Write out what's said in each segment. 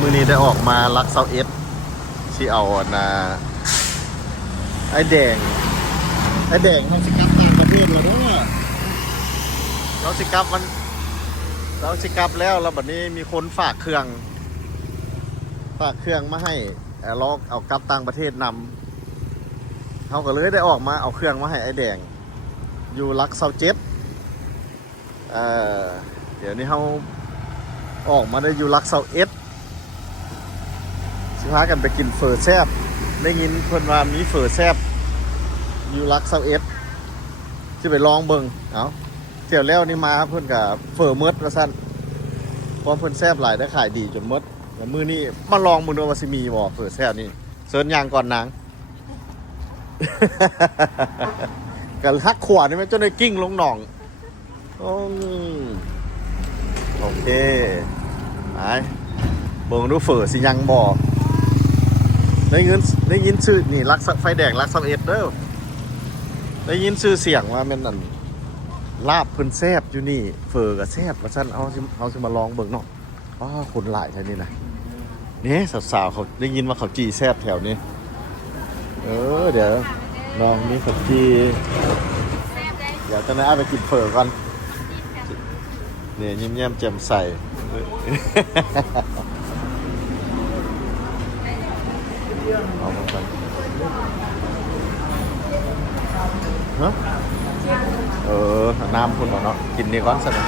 มือนี้ได้ออกมาลักเซาเอสที่เอาไอ้แดงเขาสิกลับต่างประเทศแล้วเนาะเราสิกลับแล้วบัดนี้มีคนฝากเครื่องมาให้เราเอากลับต่างประเทศนำเขาก็เลยได้ออกมาเอาเครื่องมาให้ไอ้แดงอยู่ลักเซาเจ็ดเดี๋ยวนี้เขาออกมาได้อยู่ลักเซาเอสสิพากันไปกินเฟอร์แซบได้ยินเพิ่นว่ามีเฟอร์แซบอยู่ลักเซาเอสที่ไปลองเบิ่งเอาเที่ยวแล้วนี่มาเพิ่นกับเฟอร์มดว่าซั่นเพราะเพิ่นแซบหลายได้ขายดีจนมดแล้วมื้อนี้มาลองมื้อดูว่าสิมีบ่เฟอร์แซบนี่เซิร์นยางก่อนนาง กันฮักขวานี่มันจนได้กิ้งลงหนองโอเคไปเบิ่งดูเฟอร์สิยังบ่ได้ยินชื่อนี่รักไฟแดงรักซับเอ็ดเด้อได้ยินชื่อเสียงว่าแม่นนั่นลาบเพิ่นแซ่บอยู่นี่เฟอร์ก็แซ่บว่าซั่นเอาสิมาลองเบิ่งเนาะว้าคนหลายแถวนี้นะนี่สาวๆเขาได้ยินว่าเขาจีแซ่บแถวนี้เดี๋ยวลองนี่เขาจีเดี๋ยวจะได้ไปกินเฟอร์ก่อนเนี่ยยิ้มแย้มแจ่มใสเอามากันฮะน้ำคุณเนาะกินนี่ก่อนสินะ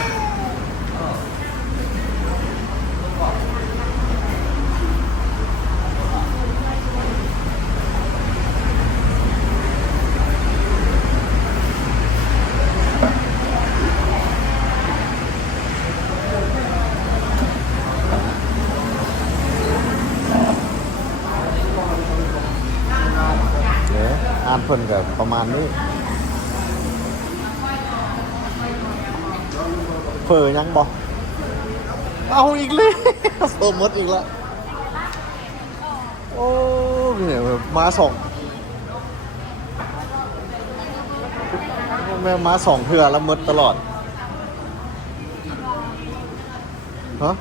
อ่านเพิ่นกับประมาณนี้เฟอยังบอกเอาอีกเลยเฟอหมดอีกแล้วโอ้เนี่ยมาสองแม่มาสองเทื่อแล้วหมดตลอดฮะ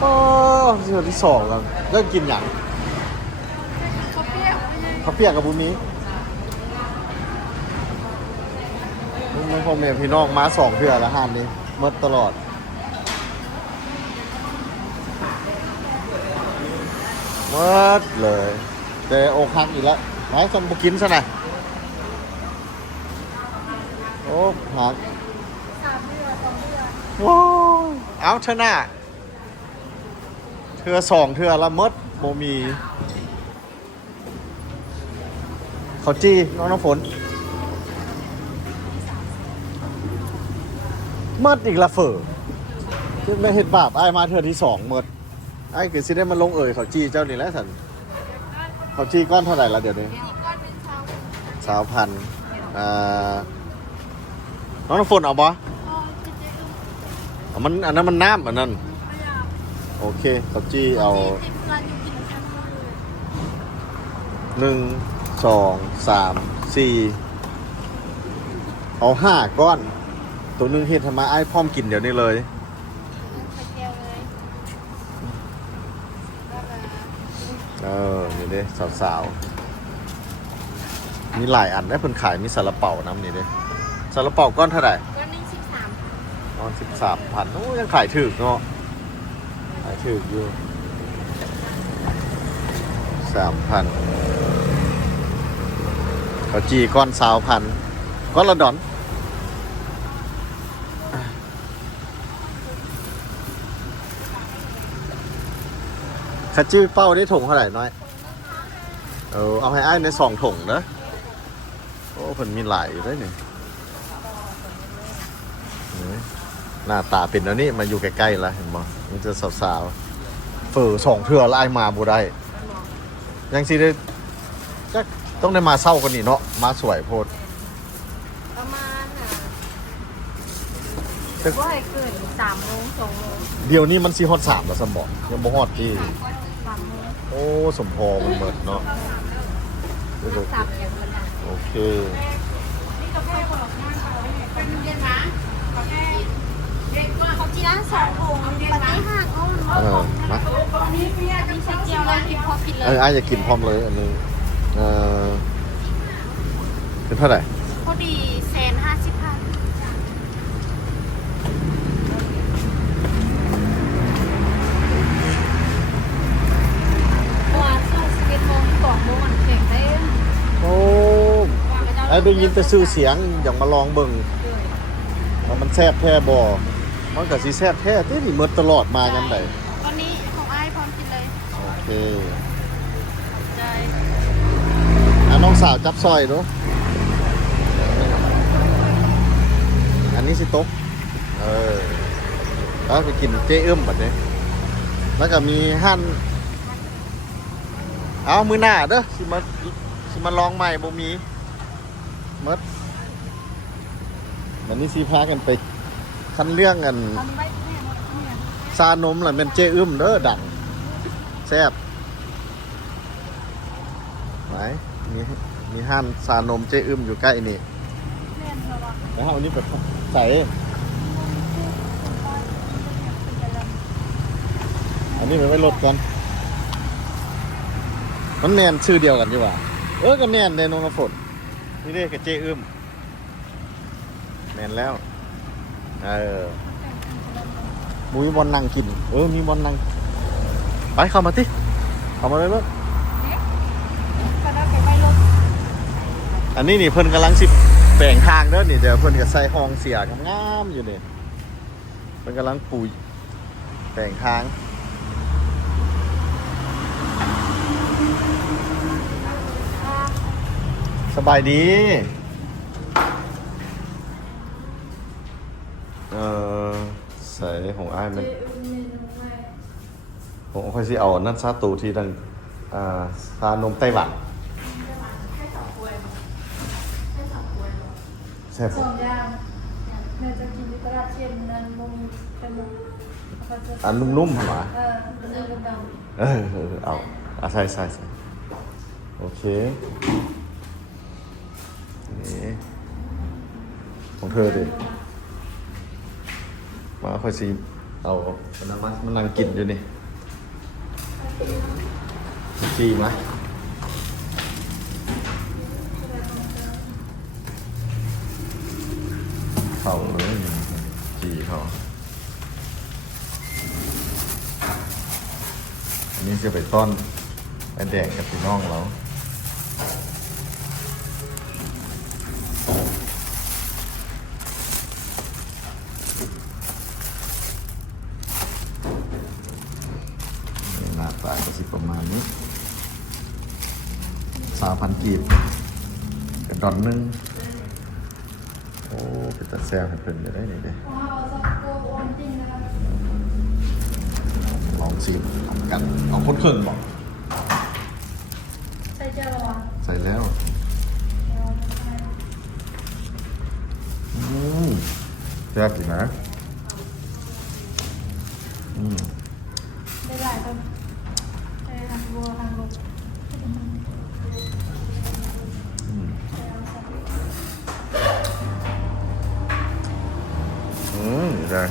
โอ้เทื่อที่สองแล้วเริ่มกินอย่างข้าวเปียกกับบุญนี้ไม่พอแม่พี่น้องมาสองเทื่อละห้านนี้หมดตลอดหมดเลยแต่โอคักอีกแล้วไหนจนบุกินซะหน่อยโอ้หักโอ้เอาเถอะหน้าเทื่อสองเทื่อละหมดโมมีเขาจี้น้ำฝนเมิดอีกละเฟอที่ไม่เห็นบาปไอ้มาเธอที่สองเมิดไอ้คือสิได้มาลงเขาจี้เจ้านี่แล้วสันเขาจี้ก้อนเท่าไหร่ละเดี๋ยวนี้1,000น้องน้ำฝนเอาปะมันอันนั้นมันน้ำอันนั้นโอเคเขาจี้เอา1 2 3 4เอา5ก้อนตัวนึงเฮ็ดทำไมไอ้พร้อมกินเดี๋ยวนี้เลยนี่เด้สาวๆมีหลายอันได้เพิ่นขายมีซาลาเปาน้ำนี่เด้ซาลาเปาก้อนเท่าไหร่ก้อนนึง13,000ก้อน13,000โอ้ยังขายถูกเนาะขายถูกอยู่3,000เขาจีก้อน20,000ก้อนละดอนข้าจื้อเป้าได้ถุงเท่าไหร่น้อยเอาให้อ้ายใน2 ถุงนะโอ้เพิ่นมีหลายอยู่ด้วยนี่หน้าตาเป็นแล้วนี่มาอยู่ใกล้ๆแล้วเห็นบ่มันจะสาวๆเฟอ2 เทื่อแล้วอ้ายมาบ่ได้ยังสิได้จักต้องได้มาเศร้ากันนี่เนาะมาสวยโพดประมาณว่าให้เกิน3 โมง 2 โมงเดี๋ยวนี้มันสิฮอด3แล้วสมบ่ยังบ่ฮอดที่3 โมงโอ้สมพอมันเบิดเนาะโอเคนี่กับใครคนละข้างเขาเป็นเย็นนะเขาจีน นะ2 ถุงปฏิหักอ้น มา อันนี้ใส่เจียวแล้วกินพอกินเลย อ้ายจะกินพร้อมเลยอันนี้เป็นเท่าไหร่ พอดี150,000วันช่วง11 โมง2 โมงมันเก่งได้ โอ้ไอ้ได้ยินแต่ชื่อเสียงอยากมาลองเบิ่งว่ามันแซ่บแท้บ่มันก็สิแซ่บแท้ที่นี่หมดตลอดมายามใด วันนี้ของไอ้พร้อมกินเลย โอเค ใจ น้องสาวจับซอยดูอันนี้สิตกแล้วไปกินเจ๊อึ้มแบบนี้แล้วก็มีหั่นเอามือหน้าเด้อสิมาลองใหม่บ่มีมดวันนี้สิพากันไปคันเรื่องกัน ตอนนี้ไว้แม่หมดเนี่ย ซานมแหละเป็นเจ๊อึ้มเด้อดังแซ่บไหนมีห้านซานมเจ๊อึ้มอยู่ใกล้นี่ แม่นระวัง แล้วเอาอันนี้แบบใส่อันนี้ไปไว้รถก่อนมันแมนชื่อเดียวกันดีกว่าก็แมนเดนนฝนนี่เรียกกับเจ๊อึ้มแมนแล้วมีบอลนั่งกินมีบอลนั่งไปเข้ามาติเข้ามาเลยรถ ก็ได้ไปไว้รถ อันนี้นี่เพิ่นกำลังสิแบ่งทางเด้อนี่เดี๋ยวเพิ่นก็ใส่ห้องเสียงามๆอยู่นี่เพิ่นกำลังปูแบ่งทางสบายดีใส่ของอ้ายมันผมค่อยสิเอานั่นซาตูที่ดังซานมไต้หวันแซ่บ 2 อย่างแม่จะกินในตลาดเชียงนั้นบ่มีเป็น อันนุ่มๆหรอ เป็นเรื่องดำ เอาใส่โอเคนี่ของเธอดิมาค่อยสิเอาอันนั้นมานั่งกินอยู่นี่จีไหมเขาเลยจีเขาอันนี้จะไปต้อนไปแดกกับพี่น้องเราหน้าตาก็สิประมาณนี้3,000 กีบกับดอนนึงโอ้เป็นตาแซ่บให้เป็นได้นี่เด้ลองชิมทำกันเอาคนเครื่องบอก ใส่เจียวหรอ ใส่แล้วแซ่บอยู่นะได้หลายคนได้ทางบัวทางลง ได้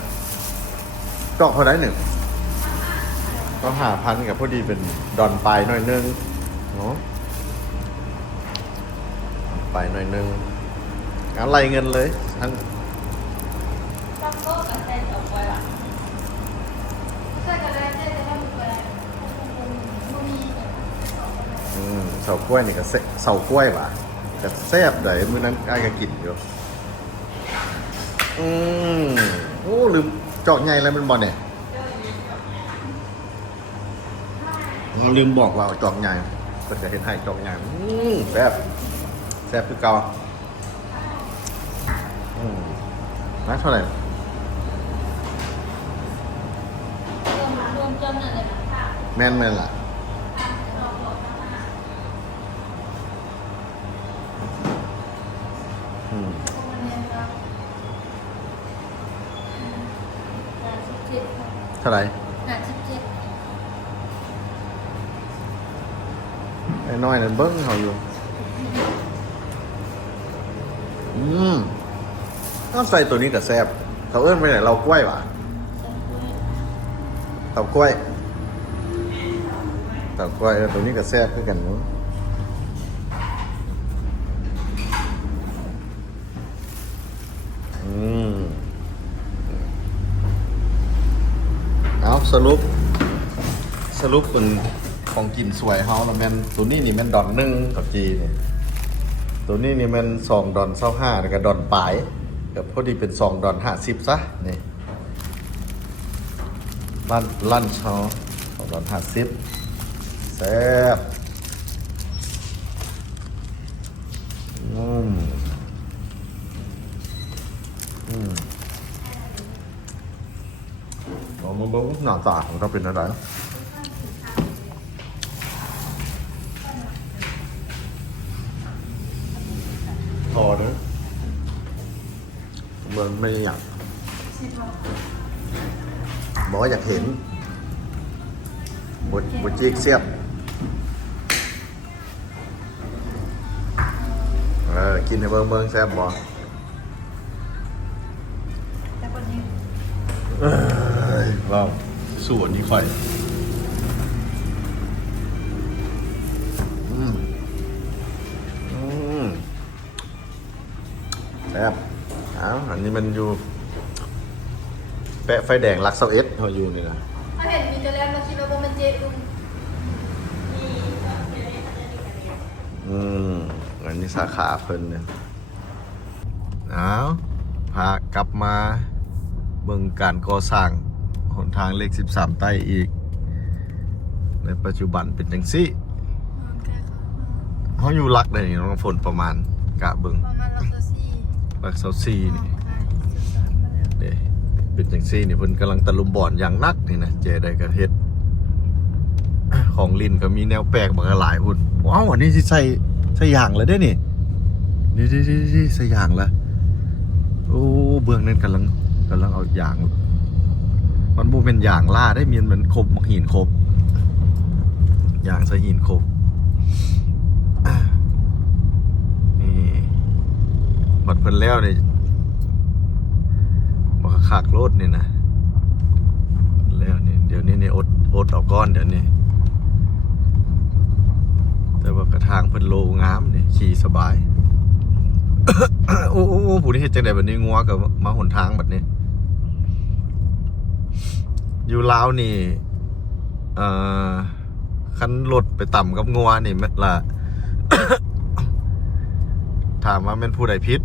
ก็พอได้1ก็5,000กับพอดีเป็นดอนปลายหน่อยนึงเนาะไปหน่อยนึงงั้นไล่เงินเลยทั้ง ตั้งโต๊ะกับใส่เสาไว้ล่ะใส่กันแล้วใส่กันแล้วมี เสากล้วยนี่ก็เสากล้วยว่ะแต่แซ่บเลยมื้อนั้นอ้ายก็กินอยู่โอ้ลืมจอกใหญ่แล้วมันบ่เนี่ยเราลืมบอกว่าจอกใหญ่เพิ่นก็เห็นให้จอกใหญ่แบบแซ่บคือเก่านะเท่าไหร่ รวมจนนั่นเลยนะ แม่นล่ะเท่าไหร่ไอ้น้อยนั่นเบิ้งเขาอยู่ต้องใส่ตัวนี้กับแซ่บเขาเอื้อนไปไหนเรากล้วยว่ะ เต่ากล้วยเต่ากล้วยตัวนี้ก็แซ่บด้วยกันเนาะเอาสรุปเป็นของกินสวยเฮาแล้วแม่นตัวนี้นี่แม่นดอนหนึ่งกับจีเนี่ยตัวนี้นี่แม่น2 ดอน25แล้วก็ดอนปลายกับพอดีเป็น2 ดอน50ซะนี่ลั่นเช้า2 ดอน50แซ่บเรามาดูหน้าตาของเราเป็นอะไรพอเนอะมันไม่อยากบอกว่าอยากเห็นบดจีกเสียบกินในเบิ่งแซ่บบ่ว้าวส่วนนี้ค่อยแซ่บอันนี้มันอยู่แปะไฟแดงลักเซาเอสเขาอยู่นี่นะ ถ้าเห็นมีจะแล้วมาคิดว่ามันเจ็บลุง อันนี้สาขาเพิ่นเนี่ยพากลับมาเบิ่งการก่อสร้างหนทางเลข13ใต้อีกในปัจจุบันเป็นจังซี่เขาอยู่ลักได้นี่น้องฝนประมาณกะเบิ่ง ประมาณลักเซาซีนี่เด้เป็นจังซี่นี่เพิ่นกำลังตะลุมบ่อนอย่างนักนี่นะเจได้กระเฮ็ดของลินก็มีแนวแปลกบางหลายพุ่นว้าวอันนี้สิใส่อย่างแล้วเด้นี่นี่ใส่อย่างละโอ้เบื้องนั้นกำลังเอาอย่างมันบ่เป็นอย่างล่าได้มีมันครบหินครบอย่างใส่หินครบนี่บัดเพิ่นแล้วนี่บ่คักโลดนี่นะแล้วนี่เดี๋ยวนี้นี่อดเอาก้อนเดี๋ยวนี้แต่ว่ากระทางเพิ่นโลงามนี่ขี่สบาย โอ้ผู้นี้เฮ็ดจังได๋บัดนี้งัวก็มาหนทางบัดนี้อยู่ลาวนี่คันรถไปต่ำกับงัวนี่แม่นละ ถามว่าแม่นผู้ใดผิด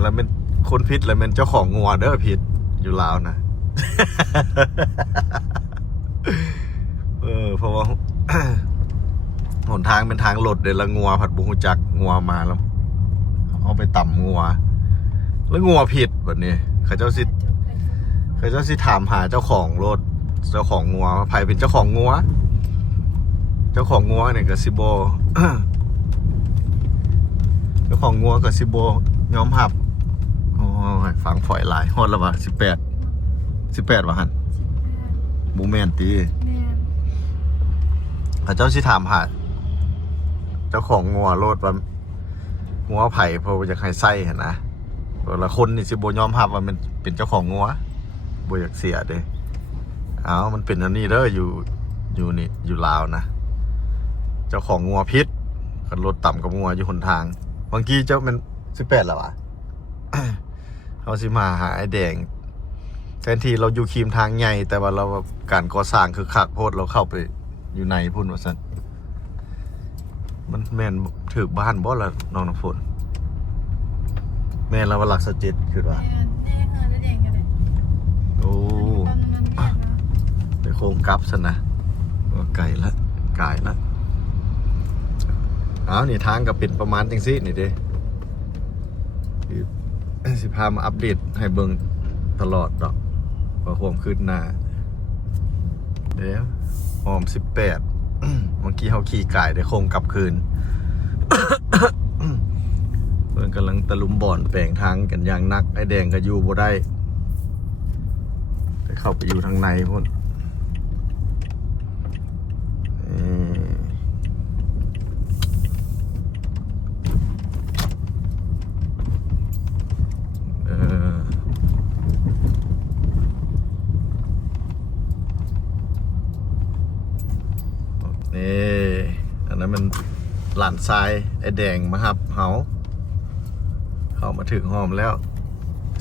แล้วแม่นคนผิดแล้วแม่นเจ้าของงัวเด้อผิดอยู่ลาวนะ เพราะว่า หนทางเป็นทางรถเดี๋ยวละงัวผัดบุหูจักงัวมาแล้วเอาไปต่ำงัวแล้วงัวผิดแบบนี้เขาเจ้าสิถามหาเจ้าของรถเจ้าของงัวใครเป็นเจ้าของงัวเนี่ยกับซิโบ เจ้าของงัวกับซิโบยอมหับโอ้ยฟังฝอยหลายฮอดแล้ววะ18วะหันบูแมนตีเขาเจ้าสิถามหาเจ้าของงัวรถว่างัวไผ่เพราะอยากให้ไส้เห็นนะเวลาคนนี่สิโบยอมรับว่ามันเป็นเจ้าของงัวโบอยากเสียเด้มันเป็นอันนี้เด้ออยู่นี่อยู่ลาวนะเจ้าของงัวพิษกันรถต่ำกับงัวอยู่หนทางบางทีเจ้ามัน18แล้ววะ เขาสิมาหาไอ้แดงแทนที่เราอยู่คีมทางใหญ่แต่ว่าเราการก่อสร้างคือคักโพดเราเข้าไปอยู่ในพุ่นว่าซั่นมันแม่นถือบ้านบ่ละน้องน้ำฝนแม่นเราว่าหลัก17คือว่าโอ้ไปโค้งกลับซั่นนะไก่ละนี่ทางก็เป็นประมาณจังซี่นี่เด้สิพามาอัปเดตให้เบิ่งตลอดดอกว่าความคืบหน้าเดี๋ยวหอม18เมื่อกี้เขาขี่ไก่ได้โค้งกลับคืน เพื่อนกำลังตะลุมบ่อนแปลงทางกันอย่างนักไอ้แดงก็อยู่บ่ได้ไปเข้าไปอยู่ทางในพุ่น หลานทรายไอ้แดงมาครับเฮาเข้ามาถึงหอมแล้ว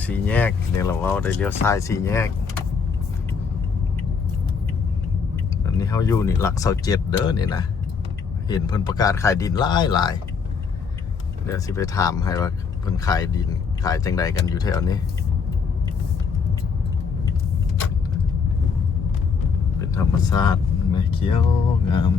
สี่แยกเนี่ยเราได้เลี้ยวซ้ายสี่แยกอันนี้เขาอยู่นี่หลักเสาเจ็ดเด้อนี่นะเห็นเพิ่นประกาศขายดินหลายเดี๋ยวสิไปถามให้ว่าเพิ่นขายดินขายจังใดกันอยู่แถวนี้เป็นธรรมชาติแม่เขียวงาม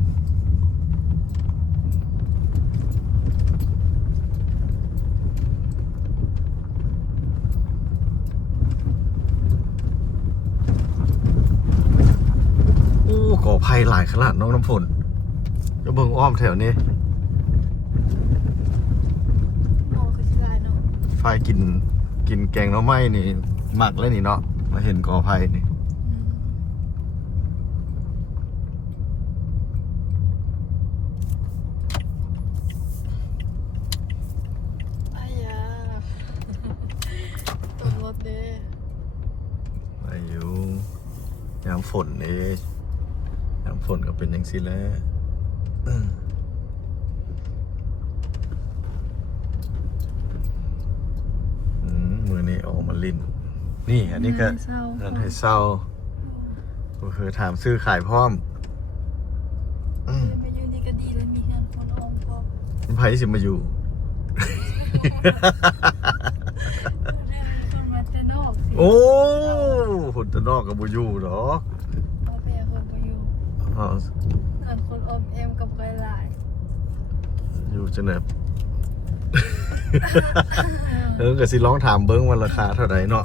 ก่อภัยหลายขนาดน้องน้ำฝนจะเบิ่งอ้อมแถวนี้ อ๋อคือสิลายเนาะ ไฟกินแกงหน่อไม้นี่หมักเลยนี่เนาะมาเห็นก่อภัยนี่อ้ายาตัวรถเด้ อายุยามฝนนี่ยามฝนก็เป็นอย่างสิแหล้วมือนี่ออกมาลิ้นนี่อันนี้ก็เงินให้เศร้าก็คือถามซื้อขายพร้อม มาอยู่นี่ก็ดีแล้วมีเงินคนออมพอ ไผสิมาอยู่ คนมาแต่นอกสิ โอ้หุ่นตะนอกกับบูอยู่หรอก เอาไปคนมาอยู่ อ้าว เงินคนออมเอ็มกับไกลหลาย อยู่จะเนบ ก็สิร้องถามเบิ้งว่าราคาเท่าไหร่เนาะ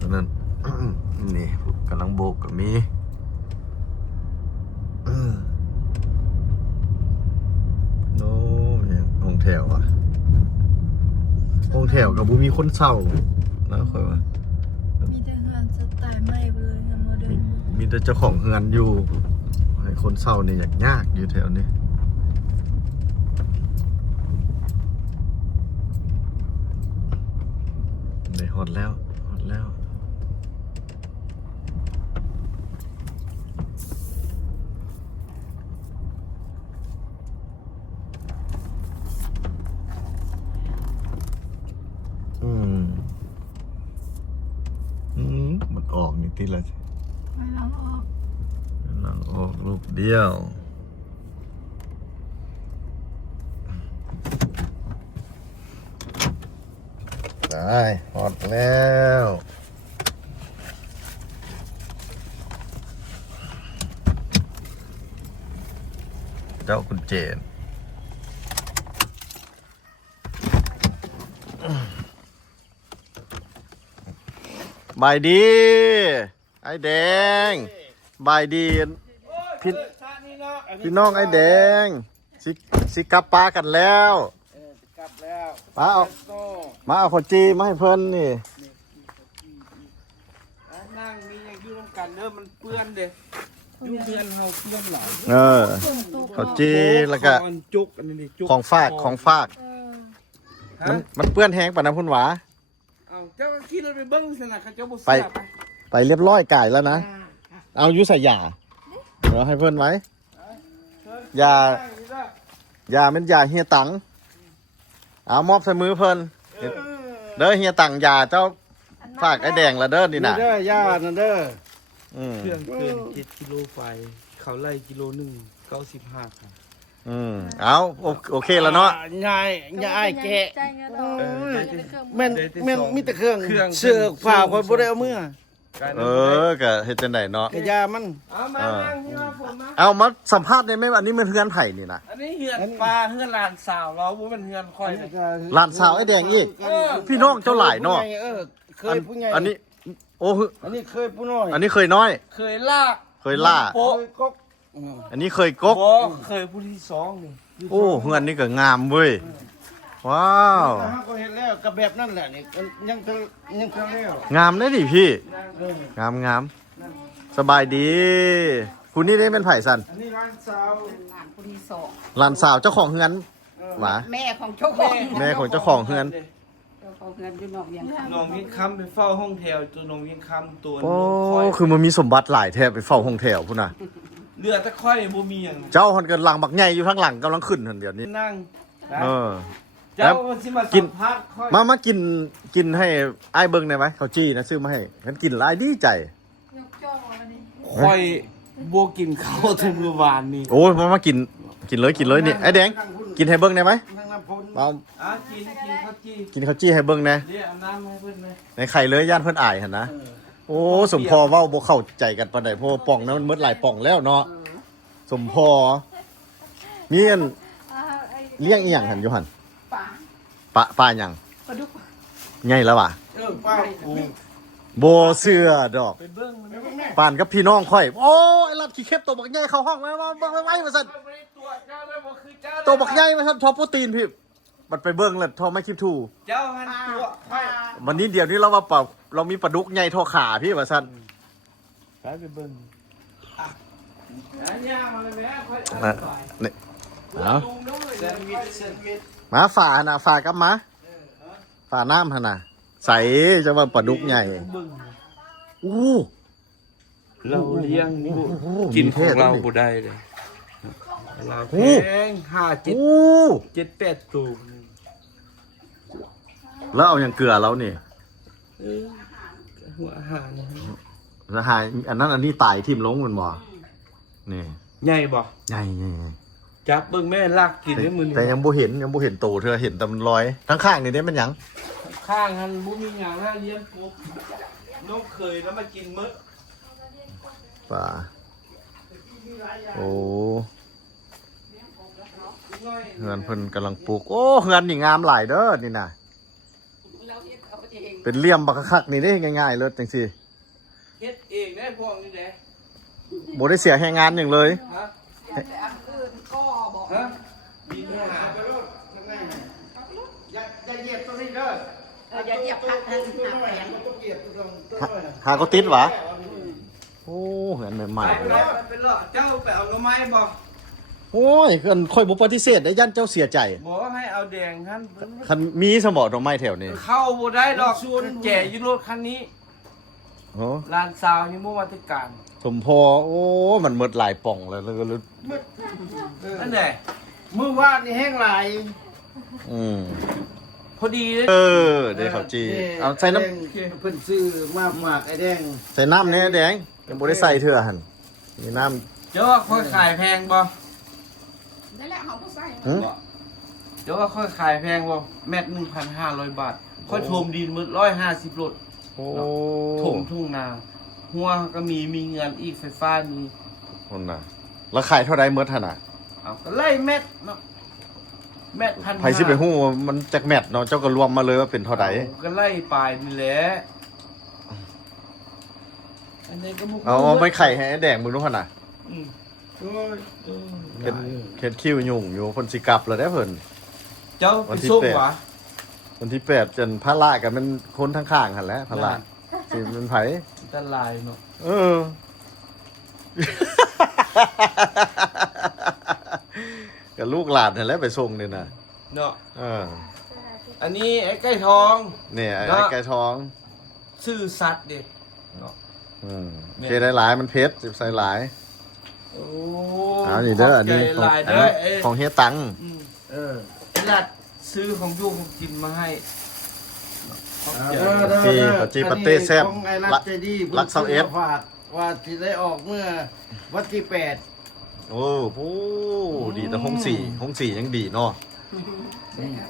ตอนนั้น นี่กำลังโบกกับมีโน้ห้องแถวอ่ะห้องแถวกับบูมีคนเช่านะค่อยว่า มีแต่เงินสไตล์ใหม่ไปเลยเงินโมเดิร์น มีแต่เจ้าของเฮือนอยู่ให้คนเช่าเนี่ยยากอยู่แถวนี้ได้ฮอตแล้วฮอตแล้วมันออกนี่ทีละ ไม่ลองออก หลังออกลูกเดียวได้ฮอตแล้วเจ้าคุณเจนบายดีไอ้แดงบายดีพี่น้องไอ้แดงสิกลับปลากันแล้ว กลับแล้ว มาเอามาเอาขจีมาให้เพิ่นนี่ นั่งมีอย่างอยู่ร่วมกันเด้อมันเปื้อนเด้ยุ่งเดือนเฮาเปื้อนหลาย ขจีแล้วก็ จุกอันนี้ดิจุก ของฝากมันเปื้อนแห้งปะนะพุ่นหวา เอาเจ้าขี่รถไปเบิ้งสนะเขาเจ้าบ่ ไป เสียไป ไปเรียบร้อยก่ายแล้วนะเอายุใส่ยาเดี๋ยวให้เพิ่นไว้ยาเป็นยาเฮียตังเอามอบใส่มือเพิ่นเด้อเฮียตังยาเจ้าฝากไอ้แดงละเด้อนี่น่ะ เด้อย่านั่นเด้อ เค เครื่องเกิน7กิโลไฟเขาไล่กิโลหนึ่ง95ครับ เอาโอเคแล้วเนาะ ยายแกะ จ่ายเงินออก แม่นมีแต่เครื่องเสือกฝ่าคนบ่ได้เอามือ ก็เฮ็ดจังได๋เนาะ กะยามันเอามานั่งนี่มาผมมา เอามาสัมภาษณ์ได้ไหมอันนี้มันเฮือนไผ่นี่นะ อันนี้เฮือนปลาเฮือนลานสาวเราบ่เป็นเฮือนค่อยเลย หลานสาวไอ้แดงอีกพี่น้องเจ้าหลายเนาะ เคยผู้ใหญ่ อันนี้โอ้ อันนี้เคยผู้น้อย อันนี้เคยน้อย เคยล่า เคยล่า โป๊ะกก อันนี้เคยกก บ่เคยผู้ที่สองนี่ โอ้เฮือนนี่ก็งามเว้ยว้าว ก็เห็นแล้วกับแบบนั่นแหละนี่ยังแล้ว งามได้ดิพี่งามสบายดีคุณนี่ได้เป็นไผ่สัน อันนี้ร้านสาว หลานคนที่สอง หลานสาวเจ้าของเฮือนหวา แม่ของเจ้าของ แม่ของเจ้าของเฮือน เจ้าของเฮือนอยู่นอกเวียงคำ น้องเวียงคำไปเฝ้าห้องแถวตัวน้องเวียงคำตัว โอ้ น้องคอย คือมันมีสมบัติหลายแทบไปเฝ้าห้องแถวพุ่นน่ะ เรือตะค่อยบ่มีหยัง เจ้าหันเกินหลังบักใหญ่อยู่ข้างหลังกำลังขึ้นหันเดี๋ยวนี้ นั่ง เออ เจ้ามันสิมาสัมภาษณ์ค่อย มากินให้ไอ้ายเบิ้งได้ไหมเขาจี้นะซื้อมาให้งั้นกินแล้วไอ้ายดีใจ ยกจ้องวันนี้ ค่อยบ่กินข้าวทุกมื้อวานนี่ โอ้ยมากินเลยนี่ไอ้แดงกินให้เบิ้งได้ไหม นั่งน้ำพ้น เอา กินข้าวจี กินข้าวจี้ให้เบิ้งนะ เรียกเอาน้ำให้เพิ่นเลย ในไข่เลยย่านเพิ่นอายหันนะโอ้สมพอเว้าบ่เข้าใจกันปานใดเพราะว่าป่องนั้นมันหมดหลายป่องแล้วเนาะสมพอมีอันเลี้ยงอีหยังหันอยู่หัน ป่า ปลาหยัง ปลาดุก ใหญ่แล้วว่ะ ป้าโอ้ บ่เชื่อดอก ไปเบิ่งมันแม่ ปานกับพี่น้องค่อยโอ้ไอ้ลัดขี้เข็บตัวบักใหญ่เข้าห้องแล้วมาเบิ่งไว้ว่าซั่น ตัวเจ้าเลยบ่คือเจ้า ตัวบักใหญ่ว่าซั่นทอโปรตีนพี่มันไปเบิ่งแล้วทอไม่คลิปทู เจ้าหันตัวค่อย วันนี้เดี๋ยวนี้เราว่าเปล่าเรามีปลาดุกใหญ่เท่าขาพี่ว่าซั่น ไปเบิ่งย่ามาเลยแม่ค่อย นะนี่เอา ลุงน้องเลยแซนด์วิช มาฝาน่ะฝากับมาฝาน้ำหั่นน่ะใส่จะว่าปลาดุกใหญ่ เบิ่ง อู้ เราเลี้ยง โอ้โห กิน มี ข เท อง ศ เรา ด้วยนี่ บ่ได้เลยเราแพง5 อู้ 7 7 8ตู แล้วเอาอย่างเกลือแล้วนี่ หัวอาหาร นะฮะอันนั้นอันนี้ตายทิ่มลงมันบ่นี่ ใหญ่บ่ ใหญ่ จับเบิ่งแม่ลากกินได้มื้อนี้ แต่ยังบ่เห็นโตเธอเห็นแต่มันลอยทั้งข้างนี่ได้มันหยัง ข้างหันบ่มีหยังน่าเลี้ยงปุ๊บน้องเคยแล้วมากินมื้อ ป่าโอ้เฮือนเพิ่นกำลังปลูกโอ้เฮือนนี่งามหลายเด้อนี่น่ะ เราเฮ็ดเอาเอง เป็นเหลี่ยมบักคักๆนี่เด้ง่ายๆเลยจังซี่ เฮ็ดเองได้พวกนี้แหละ บ่ได้เสียแรงงานหยังเลย ฮะ แต่อันอื่นก็บอก ฮะดินหาไปโลดข้างในอย่าเหยียบตัวนี้เด้อ อย่าเหยียบพักหันหักแขน ต้องเหยียบตัว หาก็ติดหวะโอ้เฮือนใหม่ ไป ๆ ไปไปเลาะเจ้าไปเอาหน่อไม้บ่ โอ้ยเฮือนค่อยบ่ปฏิเสธได้ยันเจ้าเสียใจ บ่ให้เอาแดงท่าน คันมีสมอดอกไม้แถวนี้ เข้าบ่ได้ดอกแก่อยู่รถคันนี้ โอ้ ลานซาวนี่เมื่อวันที่การ สมพอโอ้มันหมดหลายป่องแล้วแล้วก็ นั่นแหละมื้อวานนี่แห้งหลาย อืม พอดีเลย เออเดี๋ยวเขาจีเอาใส่น้ เพิ่นซื้อมาฝากไอ้แดง ำใส่น้ำเนี่ยแดงยังบ่ได้ใส่เถื่อหันมีน้ เจ้าว่าค่อยขายแพงบ่ นั่นแหละเขาก็ใส่ ำหึ เจ้าว่าค่อยขายแพงบ่แมตร 1,500 บาทค่อยโถมดินมื้อ150รถ โอ้ ถมทุ่งนาหัวก็มีเงินอีกไฟฟ้ามี คนน่ะแล้วขายเท่าใดเมื่อท่านน่ะ เอาก็ไล่แมตรเนาะแมตร1,500 ไผสิไปฮู้ว่ามันจักแมทเนาะเจ้าก็รวมมาเลยว่าเป็นเท่าใด ก็ไล่ปลายนี่แหละอันนี้ก็บุก เอาไปไข่ให้ไอ้แดงมึงดูหั่นน่ะ อืม เป็นเข็ดคิ้วยุ่งอยู่เพิ่นสิกลับแล้วได้อเพิ่น เจ้า วั ไป นที่ ส่ง แปด หวะ วันที่8จนพระละกันเป็นคนทั้งข้างหั่นแหละพระละสิเป็นไผ ตลายเนาะ เออ กับลูกหลานนั่นแหละไปส่งนี่น่ะ เนาะ เออ อันนี้ไอ้ไก่ทอง เนี่ยไอ้ เนาะ ไก่ท้อง ชื่อสัตว์เด็กเนาะ อืม เนี่ย เคได้หลายมันเพชรสิใส่หลาย โอ้ เอานี่เด้ออันนี้ ขบใจหลายเด้อเอ้ย ของเฮียตัง อืมไอ้หลัดซื้อของยูของกินมาให้ขอบใจ ที่ปจีปาเต้แซ่บ ของไอ้รั รั กใจดี รักเซาเอฟ ฝากว่าที่ได้ออกเมื่อวันที่8 โอ้โหดีแต่ห้องสี่ยังดีเนาะ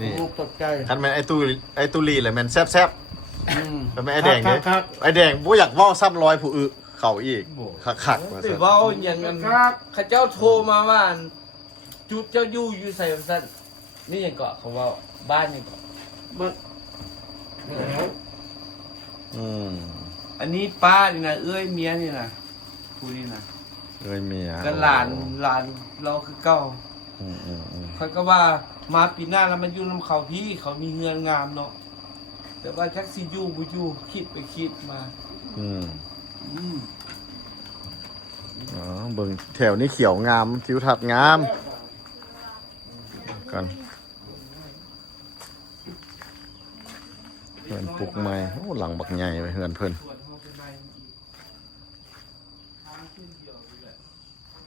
นี่ มุกตกใจ คันแม่นไอ้ตุลีเลยแม่นแซ่บๆแต่แม่นไอ้แดงเนี่ย ครับ ไอ้แดงบ่อยากเว้าซ้ำรอยผู้อึเขาอีกคักๆว่า แต่ ซั่น ว่าอย่างนั้นข้าเจ้าโทรมาว่าจุดเจ้าอยู่ใส่สั้นนี่ยังเกาะเขาว่าบ้านยังเกาะ บัด อืม อันนี้ป้านี่นะเอ้ยเมียนี่นะผู้นี่นะ เอ้ยเมีย ก็หลานเราคือเก้า อืม เขาก็ว่ามาปีหน้าแล้วมันอยู่น้ำเขาพี่เขามีเฮือนงามเนาะแต่ว่าแท็กซี่อยู่บุอยู่คิดไปคิดมา อืม อืม อ๋อเบิ่งแถวนี้เขียวงามทิวทัศน์งามกันเฮือนปลุกใหม่โอ้หลังบักใหญ่ไปเฮือนเพิ่น ส่วนเขาเป็นไงทางขึ้นเดียวอยู่แหละ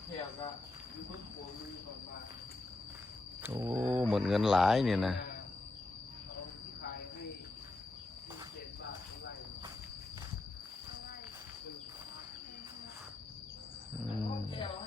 แถว อยู่เพิ่งโผล่มือตอนบ่าย โอ้หมดเงินหลายเนี่ยนะ เอาที่ขายให้100,000 บาทเท่าไหร่ อืม แก้วให้